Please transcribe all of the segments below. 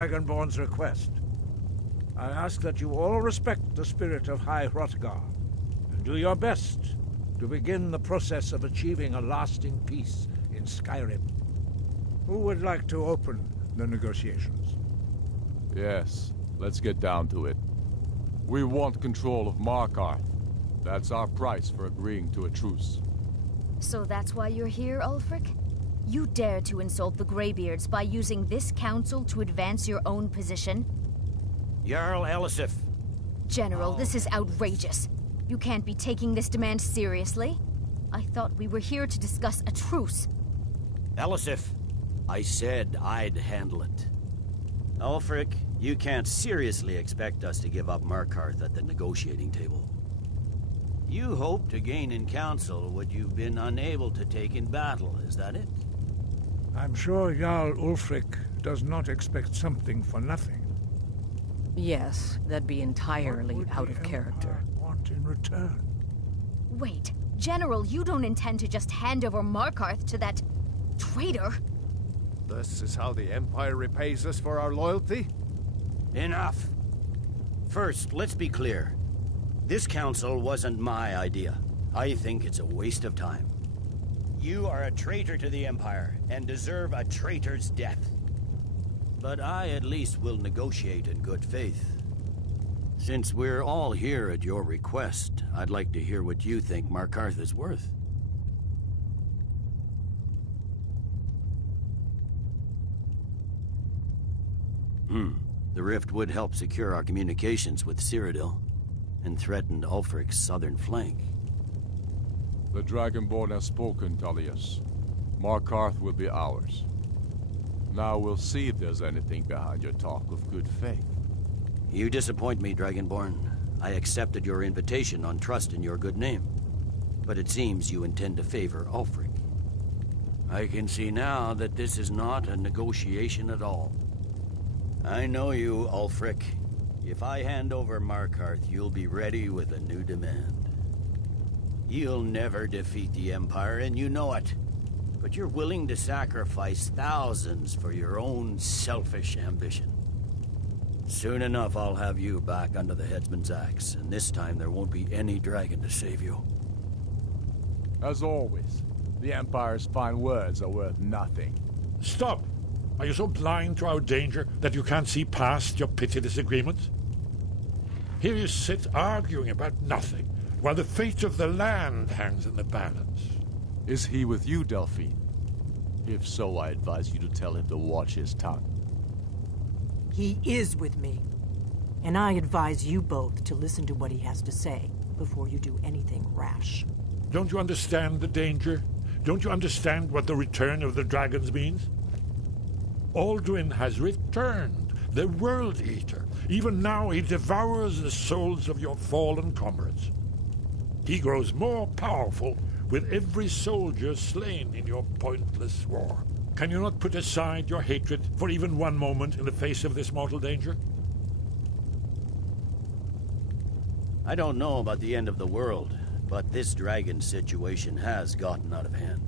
Dragonborn's request. I ask that you all respect the spirit of High Hrothgar, and do your best to begin the process of achieving a lasting peace in Skyrim. Who would like to open the negotiations? Yes, let's get down to it. We want control of Markarth. That's our price for agreeing to a truce. So that's why you're here, Ulfric? You dare to insult the Greybeards by using this council to advance your own position? Jarl Elisif. General, this is outrageous. You can't be taking this demand seriously. I thought we were here to discuss a truce. Elisif, I said I'd handle it. Ulfric, you can't seriously expect us to give up Markarth at the negotiating table. You hope to gain in council what you've been unable to take in battle, is that it? I'm sure Jarl Ulfric does not expect something for nothing. Yes, that'd be entirely out of character. What would the Empire want in return? Wait, General, you don't intend to just hand over Markarth to that traitor? This is how the Empire repays us for our loyalty? Enough. First, let's be clear. This council wasn't my idea. I think it's a waste of time. You are a traitor to the Empire, and deserve a traitor's death. But I at least will negotiate in good faith. Since we're all here at your request, I'd like to hear what you think Markarth is worth. The rift would help secure our communications with Cyrodiil, and threatened Ulfric's southern flank. The Dragonborn has spoken, Tullius. Markarth will be ours. Now we'll see if there's anything behind your talk of good faith. You disappoint me, Dragonborn. I accepted your invitation on trust in your good name. But it seems you intend to favor Ulfric. I can see now that this is not a negotiation at all. I know you, Ulfric. If I hand over Markarth, you'll be ready with a new demand. You'll never defeat the Empire, and you know it. But you're willing to sacrifice thousands for your own selfish ambition. Soon enough, I'll have you back under the headsman's axe, and this time there won't be any dragon to save you. As always, the Empire's fine words are worth nothing. Stop! Are you so blind to our danger that you can't see past your petty disagreements? Here you sit arguing about nothing, while the fate of the land hangs in the balance. Is he with you, Delphine? If so, I advise you to tell him to watch his tongue. He is with me. And I advise you both to listen to what he has to say before you do anything rash. Don't you understand the danger? Don't you understand what the return of the dragons means? Alduin has returned, the World Eater. Even now he devours the souls of your fallen comrades. He grows more powerful with every soldier slain in your pointless war. Can you not put aside your hatred for even one moment in the face of this mortal danger? I don't know about the end of the world, but this dragon situation has gotten out of hand.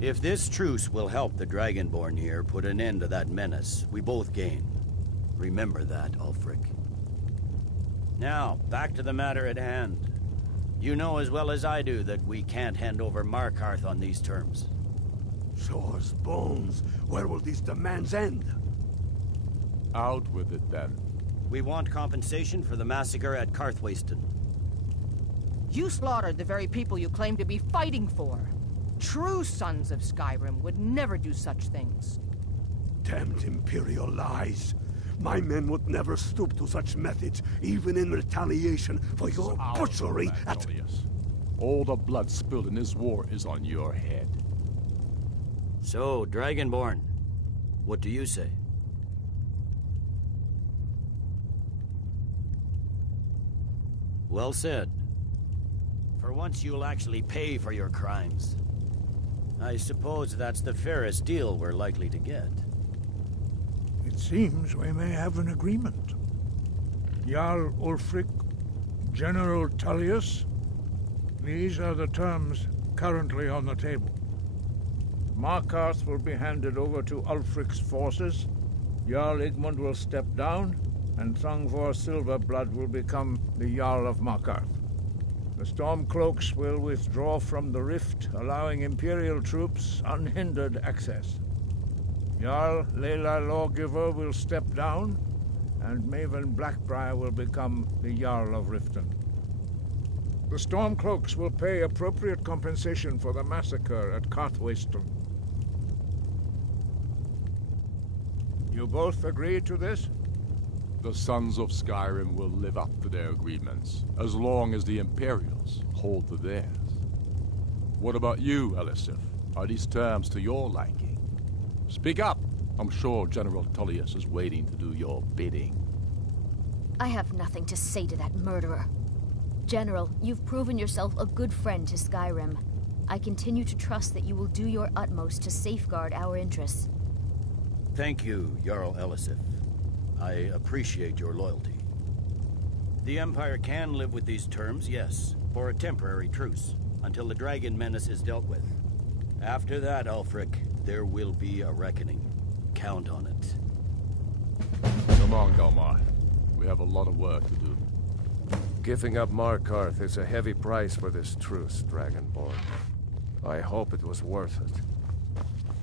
If this truce will help the Dragonborn here put an end to that menace, we both gain. Remember that, Ulfric. Now, back to the matter at hand. You know as well as I do that we can't hand over Markarth on these terms. Shaw's bones. Where will these demands end? Out with it, then. We want compensation for the massacre at Karthwasten. You slaughtered the very people you claim to be fighting for. True sons of Skyrim would never do such things. Damned Imperial lies. My men would never stoop to such methods, even in retaliation for your butchery at... Tullius. All the blood spilled in this war is on your head. So, Dragonborn, what do you say? Well said. For once you'll actually pay for your crimes. I suppose that's the fairest deal we're likely to get. It seems we may have an agreement. Jarl Ulfric, General Tullius, these are the terms currently on the table. Markarth will be handed over to Ulfric's forces, Jarl Igmund will step down, and Thongvor Silverblood will become the Jarl of Markarth. The Stormcloaks will withdraw from the rift, allowing Imperial troops unhindered access. Jarl Leila Lawgiver will step down, and Maven Blackbriar will become the Jarl of Riften. The Stormcloaks will pay appropriate compensation for the massacre at Karthwasten. You both agree to this? The Sons of Skyrim will live up to their agreements, as long as the Imperials hold to theirs. What about you, Elisif? Are these terms to your liking? Speak up! I'm sure General Tullius is waiting to do your bidding. I have nothing to say to that murderer. General, you've proven yourself a good friend to Skyrim. I continue to trust that you will do your utmost to safeguard our interests. Thank you, Jarl Elisif. I appreciate your loyalty. The Empire can live with these terms, yes, for a temporary truce, until the dragon menace is dealt with. After that, Ulfric, there will be a reckoning. Count on it. Come on, Galmar. We have a lot of work to do. Giving up Markarth is a heavy price for this truce, Dragonborn. I hope it was worth it.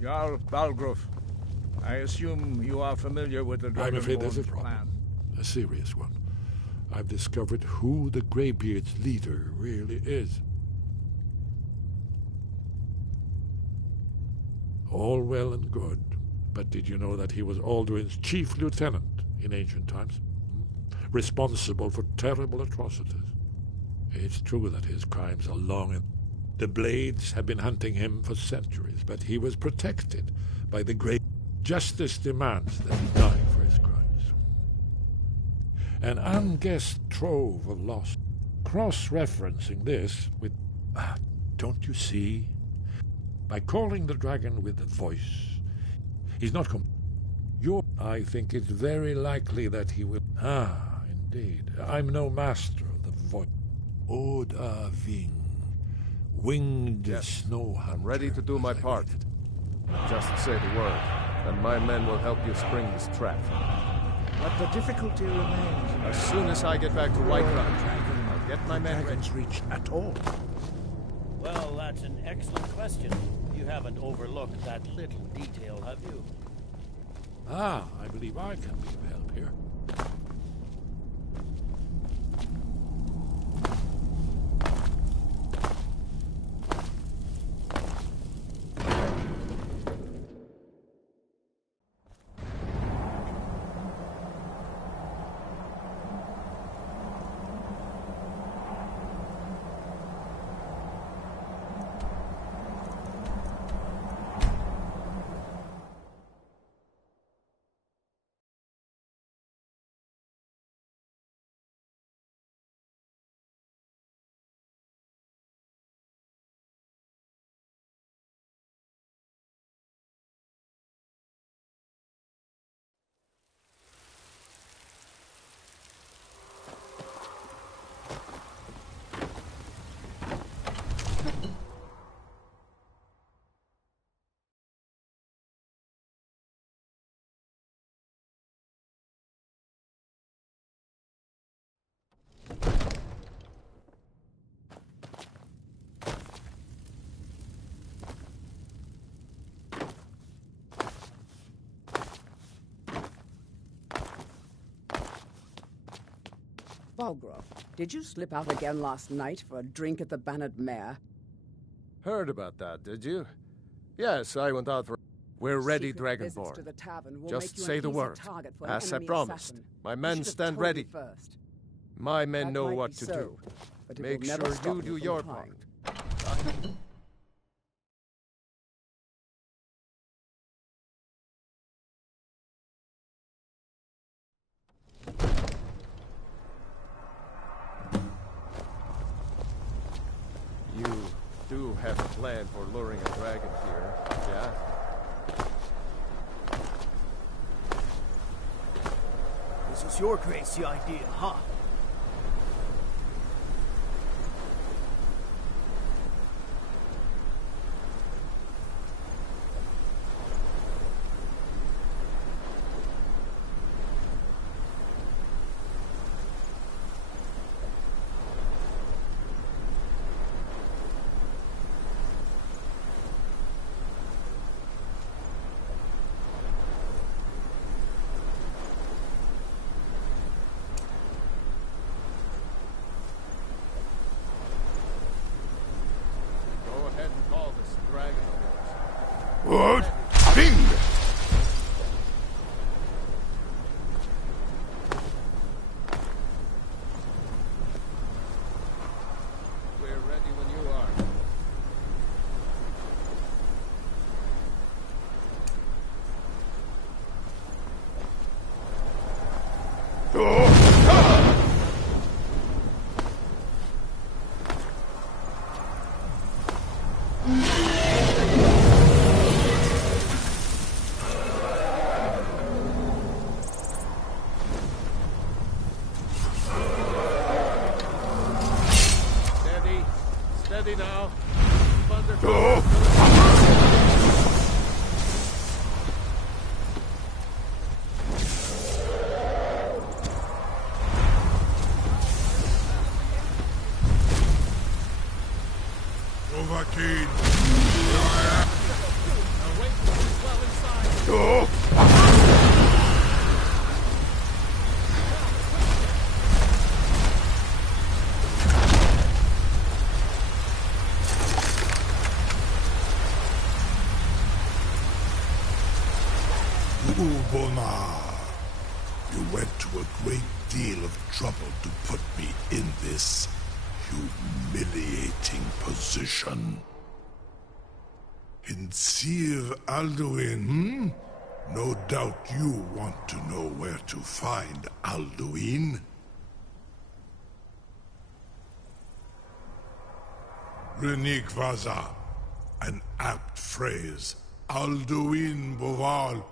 Jarl Balgruf, I assume you are familiar with the I'm afraid there's a Dragonborn's problem. plan. A serious one. I've discovered who the Greybeard's leader really is. All well and good, but did you know that he was Alduin's chief lieutenant in ancient times? Responsible for terrible atrocities. It's true that his crimes are long and the Blades have been hunting him for centuries, but he was protected by the great justice demands that he die for his crimes. An unguessed trove of lost. Cross-referencing this with... don't you see? By calling the dragon with the voice, he's not I think it's very likely that he will... indeed. I'm no master of the voice. Oda Ving, winged snow hunter. I'm ready to do my part. Just say the word, and my men will help you spring this trap. But the difficulty remains. As soon as I get back to Whiterun, I'll get my men ready. Reach at all. Well, that's an excellent question. You haven't overlooked that little detail, have you? I believe I can be of help here. Balgrove, did you slip out again last night for a drink at the Bannered Mare? Heard about that, did you? Yes, I went out for... We're ready, Secret visits to Dragonborn. the tavern will Just make you say an the easy word, target for an as I enemy promised. assassin. My You men should have stand told me ready. first. My men That know might what be to so, do. but it Make will never sure stop you me do from your trying. part. You do have a plan for luring a dragon here, yeah? This is your crazy idea, huh? Steady now. Keep under cover. Overkeen. Now wait till he's well inside. Oh! Ubonar, you went to a great deal of trouble to put me in this humiliating position. In Sir Alduin, No doubt you want to know where to find Alduin. Renik Vaza, an apt phrase. Alduin Boval.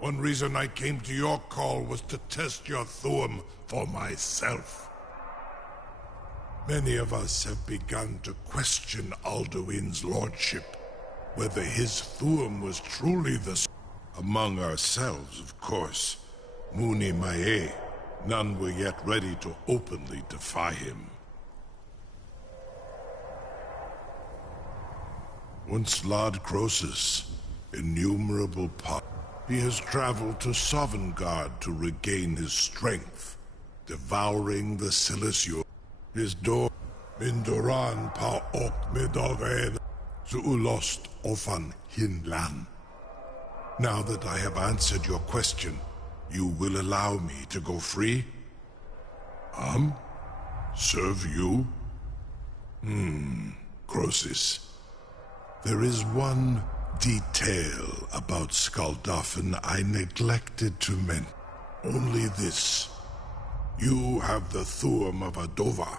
One reason I came to your call was to test your Thuum for myself. Many of us have begun to question Alduin's lordship, whether his Thuum was truly the... Among ourselves, of course. Muni Mae, none were yet ready to openly defy him. Once Lord Croesus, innumerable he has traveled to Sovngarde to regain his strength, devouring the Silisio. His door, Mindoran pa ok Midoven, Zuulost ofan Hinlan. Now that I have answered your question, you will allow me to go free? Serve you? Croesus. There is one detail about Skaldafn I neglected to mention. Only this. You have the Thuum of a Dova,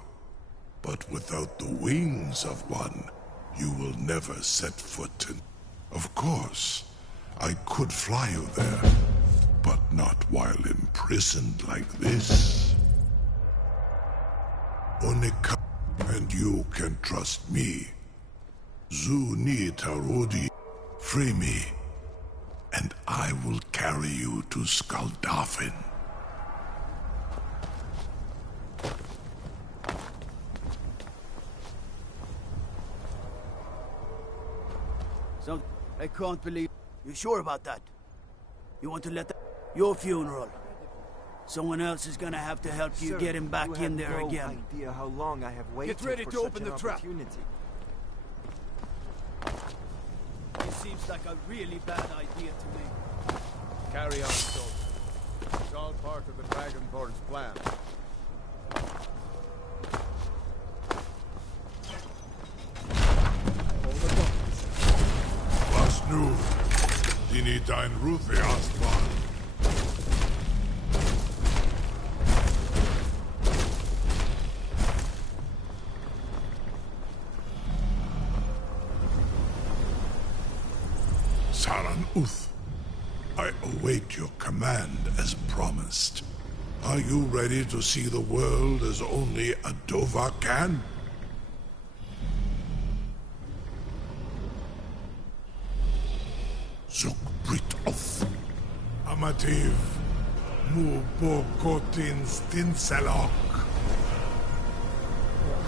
but without the wings of one, you will never set foot in. Of course, I could fly you there, but not while imprisoned like this. Onika, and you can trust me. Zu ni Tarodi, free me, and I will carry you to Skaldafn. I can't believe... You sure about that? You want to let that... Your funeral. Someone else is gonna have to help you get him back in there again. You have no idea how long I have waited. Get ready to open the trap. It seems like a really bad idea to me. Carry on, soldier. It's all part of the Dragonborn's plan. Was nu? Dini dein Rufe erstmal. Saran Uth, I await your command as promised. Are you ready to see the world as only a Dova can? Zukbrit of Amativ Mubokotin Stinselok.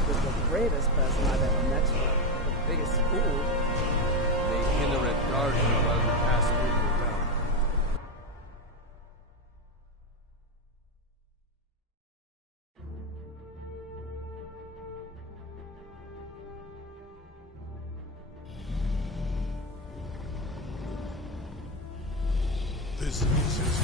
You're the greatest person I've ever met. The biggest fool. The Inneret Guardian while we pass through your realm. This is it.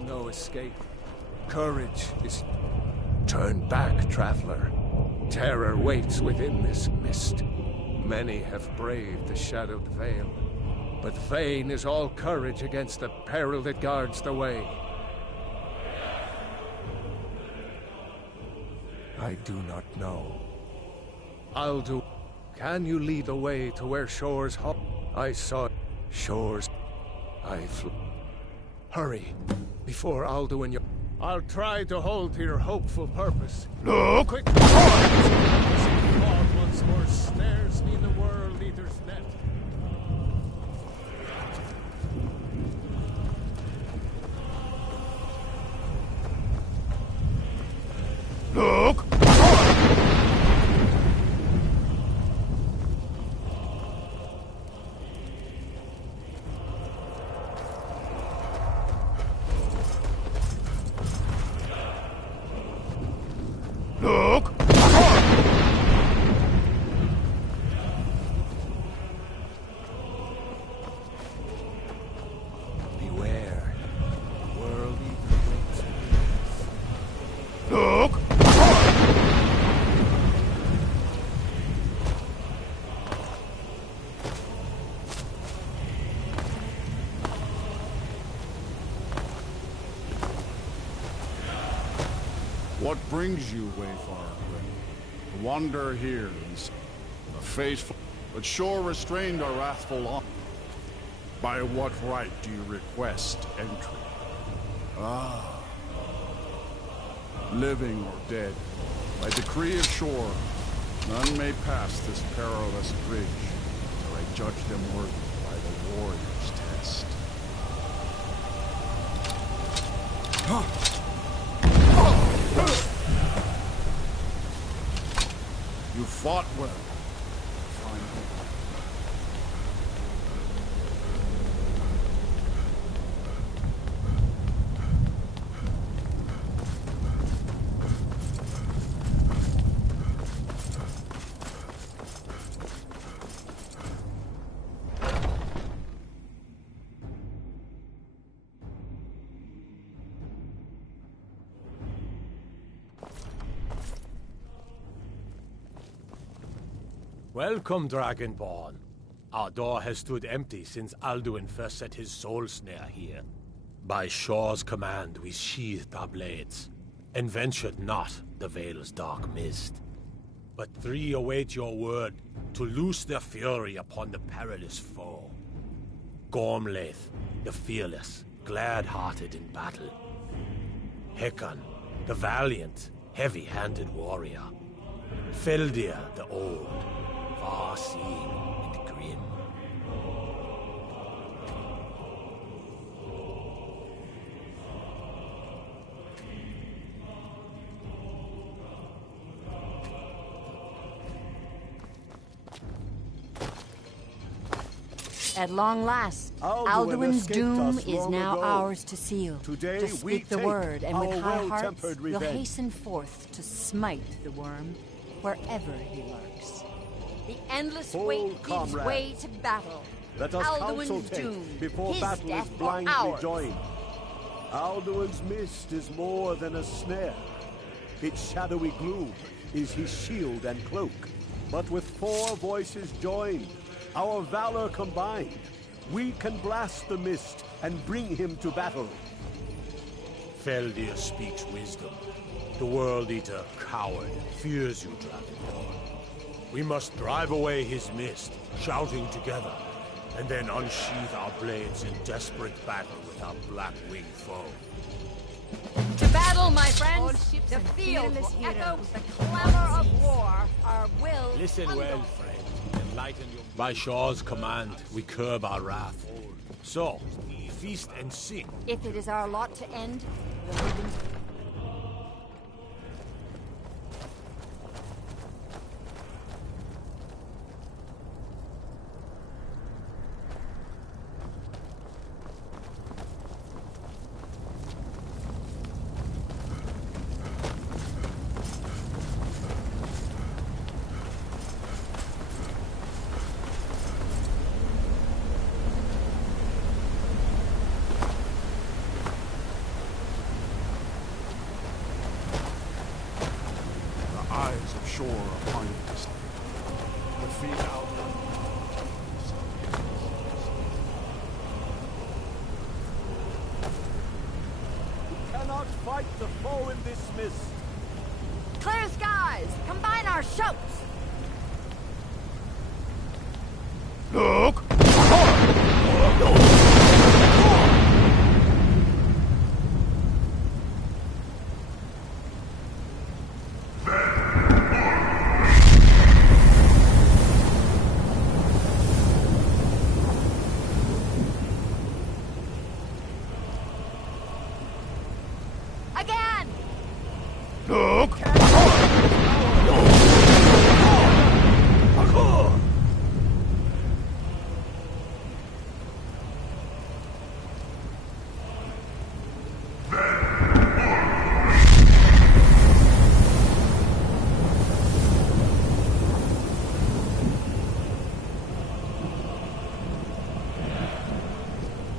is no escape. Courage is... Turn back, traveler. Terror waits within this mist. Many have braved the shadowed veil, but vain is all courage against the peril that guards the way. I do not know. Alduin, can you lead the way to where shores I saw shores. I flew. Hurry, before Alduin. I'll try to hold to your hopeful purpose. Look! Quick! Thought once more snares me in the World Eater's net. Look! Look! Beware. The World Eater waits. Look! What brings you, Wayfarer? To wander here and a faithful, but sure restrained our wrathful on. By what right do you request entry? Ah. Living or dead, by decree ashore, none may pass this perilous bridge, till I judge them worthy by the warrior's test. You fought well. Fine. Welcome, Dragonborn. Our door has stood empty since Alduin first set his soul snare here. By Shaw's command, we sheathed our blades, and ventured not the Vale's dark mist. But three await your word to loose their fury upon the perilous foe. Gormlaith, the fearless, glad-hearted in battle. Hekon, the valiant, heavy-handed warrior. Feldir, the old, far-seeing and grim. At long last, Alduin's doom is now ours to seal. Today to speak the word, and with high hearts, we'll revenge. hasten forth to smite the worm wherever he lurks. The endless wait gives way to battle. Let us Alduin's consultate doom, before his battle is death or blindly ours. joined. Alduin's mist is more than a snare. Its shadowy gloom is his shield and cloak. But with four voices joined, our valor combined, we can blast the mist and bring him to battle. Feldir speaks wisdom. The World Eater, coward, fears you, Dragonborn. We must drive away his mist, shouting together, and then unsheath our blades in desperate battle with our black-winged foe. To battle, my friends! All ships The and field fearless will echo heroes. with the clamor of war. Our will Listen thunder. well, friend. Enlighten your... By Shaw's command, we curb our wrath. So, feast and sing. If it is our lot to end, the ribbons... fight the foe in this mist. Clear skies! Combine our shouts! Look! Again! Look!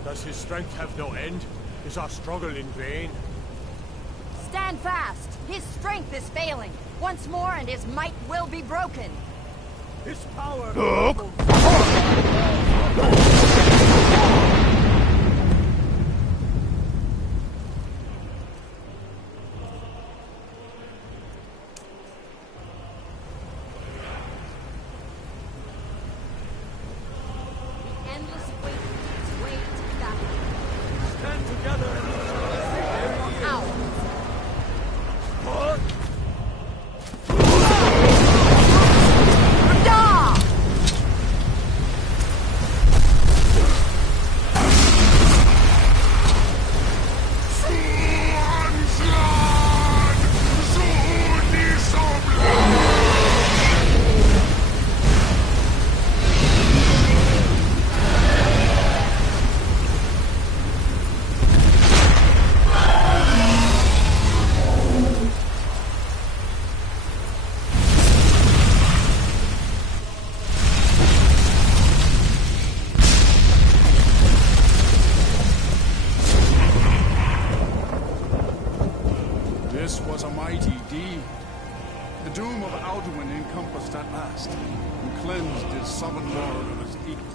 Does his strength have no end? Is our struggle in vain? Stand fast! His strength is failing. Once more and his might will be broken. His power... Look! The endless weight gives way to battle. Stand together and Ow! This was a mighty deed. The doom of Alduin encompassed at last, and cleansed his southern lord of his equal.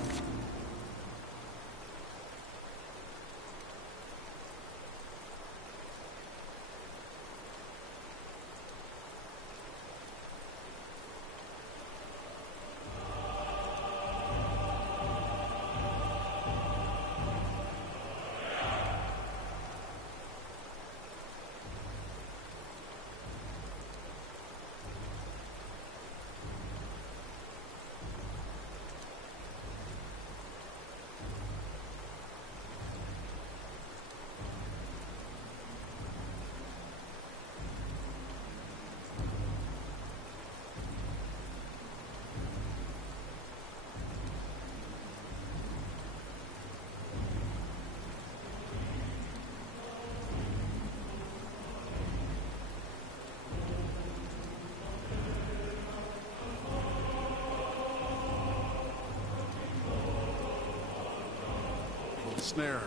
Snare.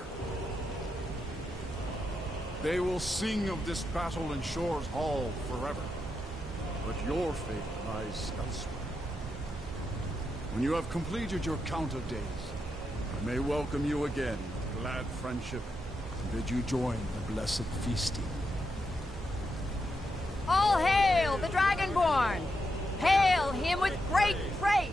They will sing of this battle in Shore's Hall forever, but your fate lies elsewhere. When you have completed your count of days, I may welcome you again with glad friendship and bid you join the blessed feasting. All hail the Dragonborn! Hail him with great praise!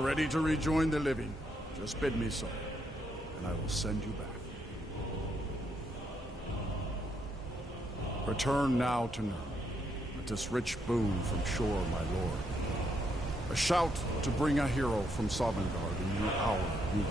are ready to rejoin the living, just bid me so, and I will send you back. Return now to Nurn, with this rich boon from shore, my lord. A shout to bring a hero from Sovngarde in your hour of need.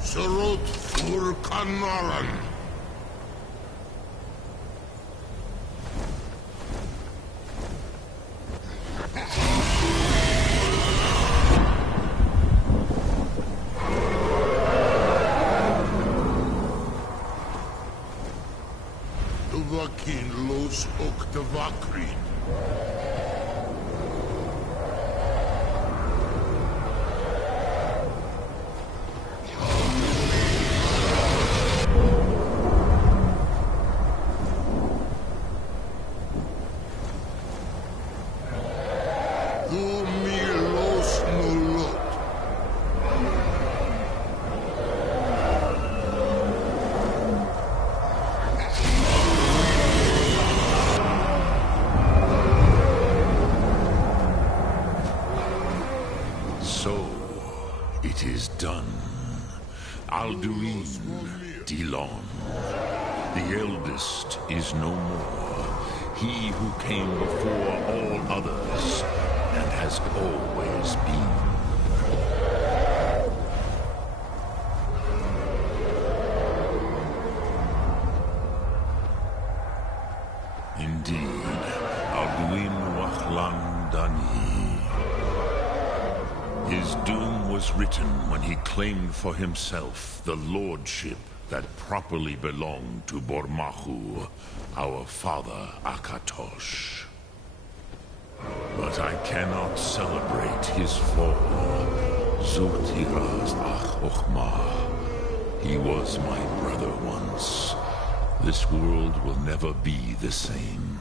Surut Furkanaran. Duvakin los Oktavakrin. It is done. Alduin, Dilon. The eldest is no more. He who came before all others, and has always been. Indeed, Alduin Wachlan Dani. His doom was written when he claimed for himself the lordship that properly belonged to Bormahu, our father Akatosh. But I cannot celebrate his fall. Zurtiraz Ach Ochma. He was my brother once. This world will never be the same.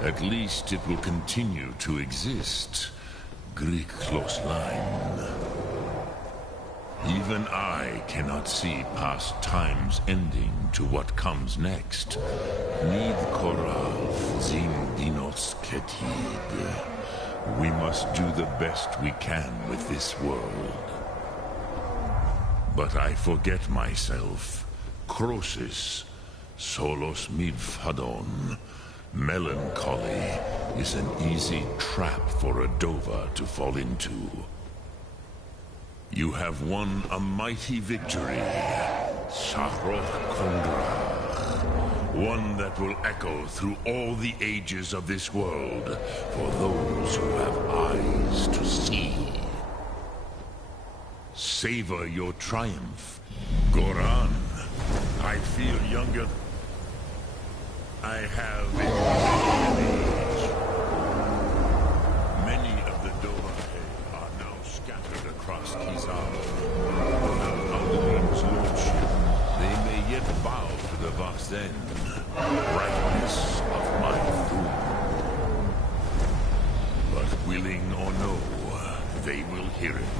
At least it will continue to exist. Greek line. Even I cannot see past time's ending to what comes next. Nid korav zim dinos ketid. We must do the best we can with this world. But I forget myself. Crosis, solos midfadon. Melancholy is an easy trap for a Dova to fall into. You have won a mighty victory, Shahroch Kondrach. One that will echo through all the ages of this world for those who have eyes to see. Savor your triumph, Goran. I feel younger. I have in many age. Many of the Dovahe are now scattered across Kizar. Without Alduin's lordship, they may yet bow to the Vasen, brightness of my doom. But willing or no, they will hear it.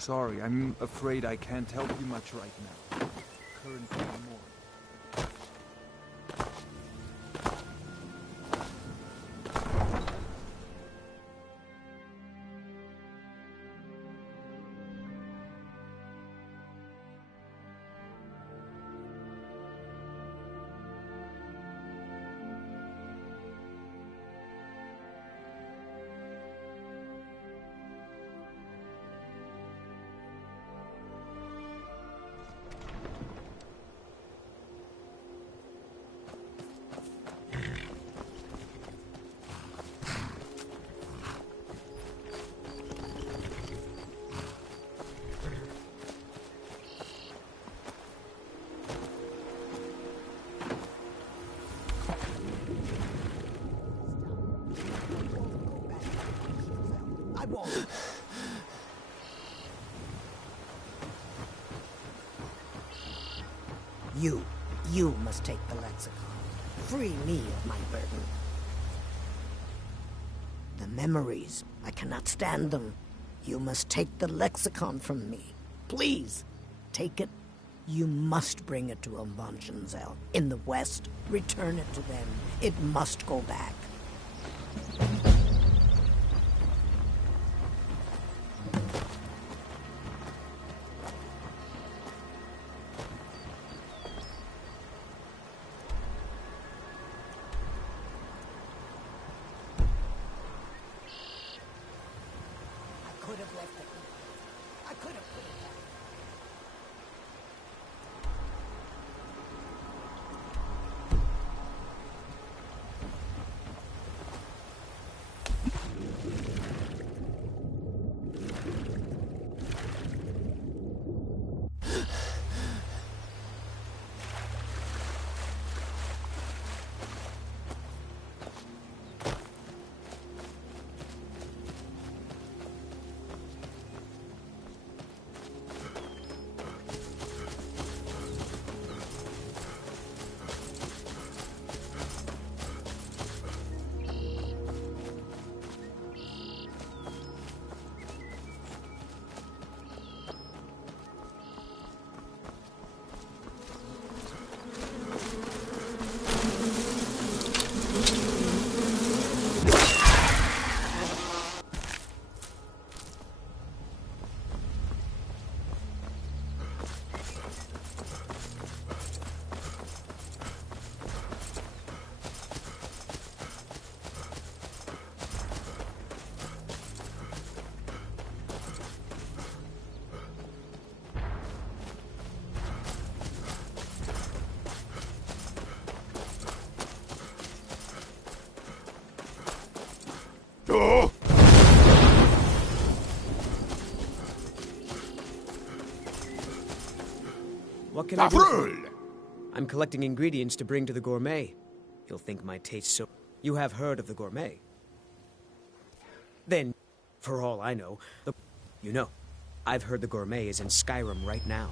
Sorry, I'm afraid I can't help you much right now. Currently more. You must take the lexicon. Free me of my burden. The memories, I cannot stand them. You must take the lexicon from me. Please, take it. You must bring it to Umbanshanzel in the west. Return it to them. It must go back. What can I do for you? I'm collecting ingredients to bring to the gourmet. You'll think my taste so... You have heard of the gourmet? Then, for all I know, You know, I've heard the gourmet is in Skyrim right now.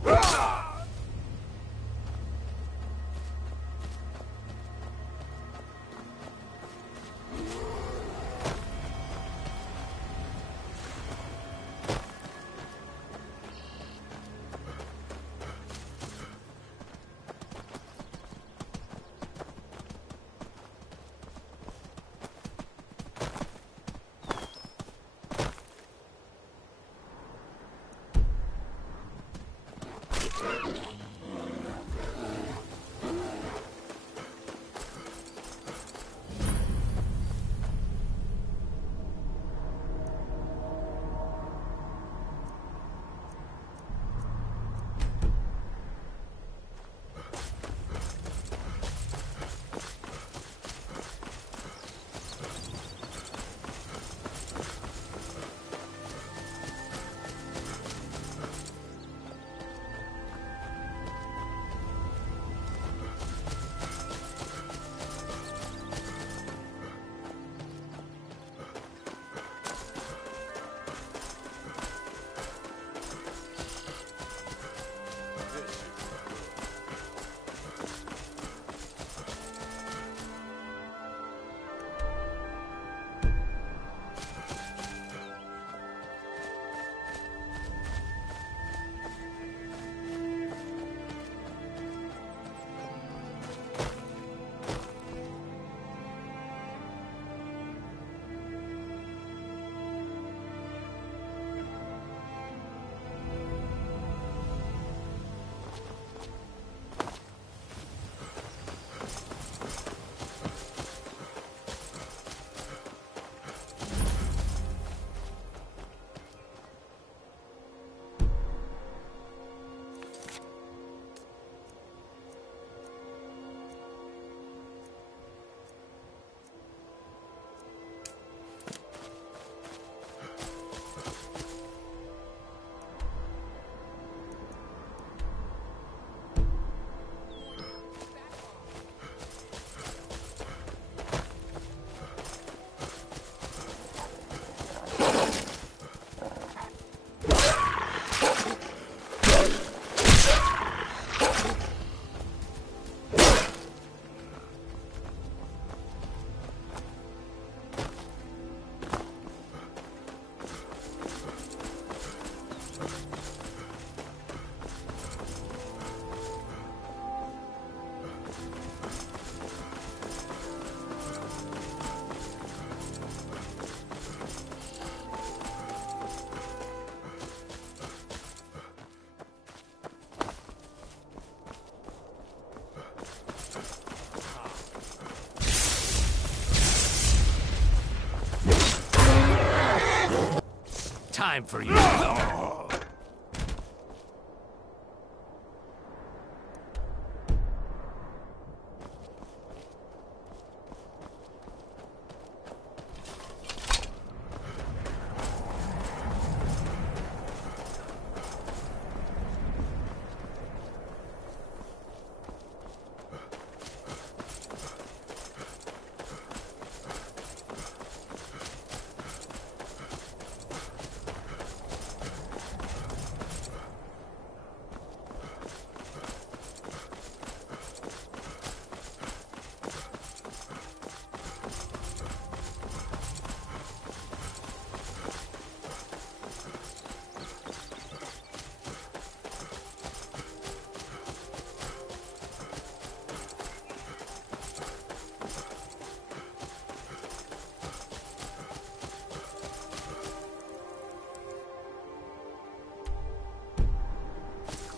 time for you.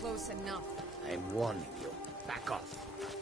Close enough. I'm warning you. Back off.